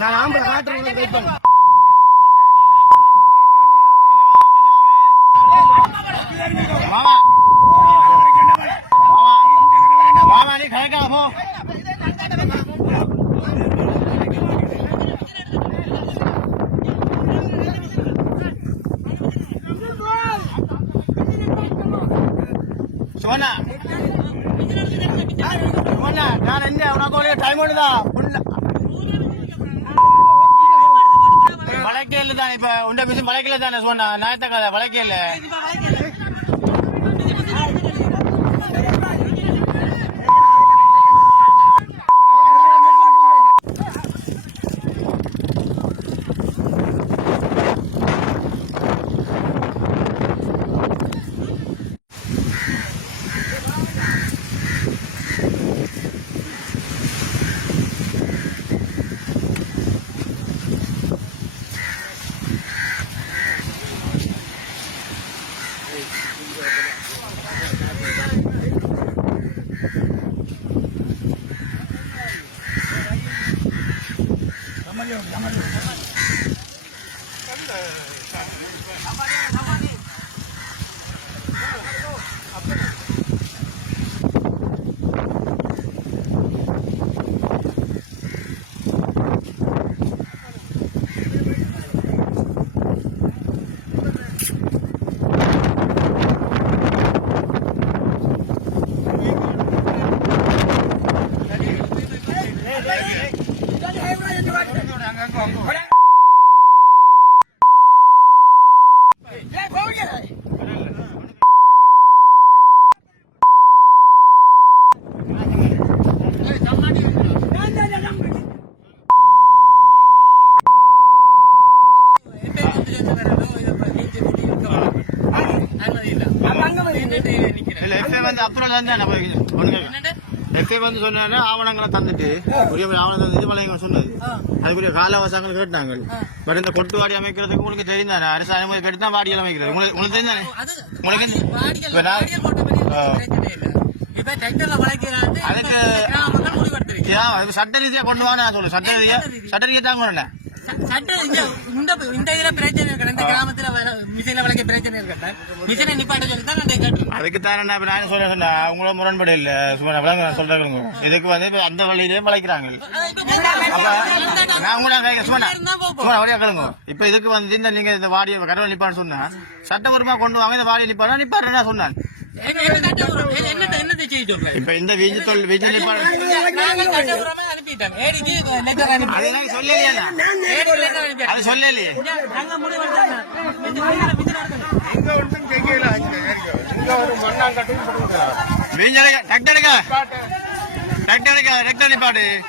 நான் ஆம்பளை காட்டுறேன் வெயிட் பண்ணு. சோனா சோனா நான் என்ன உனக்கு டைம் ஓடுதா வழக்கே தானே இப்ப உண்ட விஷயம் வழக்கில தானே சொன்னா நான் கதை வழக்கே இல்ல வந்து சொன்னா ஆவணங்களை தந்துட்டு ஆவணம் தந்துட்டு சொன்னது அதுக்குரிய கால அவகாசங்கள் கேட்டாங்க. பட் இந்த கொட்டுவாடி அமைக்கிறதுக்கு உங்களுக்கு தெரிந்தானே அரசு அனுமதி கேட்டு தான் வாடிகள் அமைக்கிறது உங்களுக்கு தெரிந்தானே அதுக்கு சட்ட ரீதியா கொண்டு வாங்க நான் சொல்லு சட்ட ரீதியா தாங்க அதுக்குத்தானே நான் சொல்றேன் அவங்கள முரண்பட இல்ல சும்மா சொல்றேன் இதுக்கு வந்து அந்த வழியிலேயே வளைக்கிறாங்க. இப்ப இதுக்கு வந்து இந்த நீங்க இந்த வாடியை கடவுள் நிப்பான்னு சொன்னா சட்டபூர்வமா கொண்டு வாங்க இந்த வாடியை நிப்பாடு நிப்பாடுறேன் சொன்னான். இப்ப இந்த அது சொல்லலையே நிப்பாடு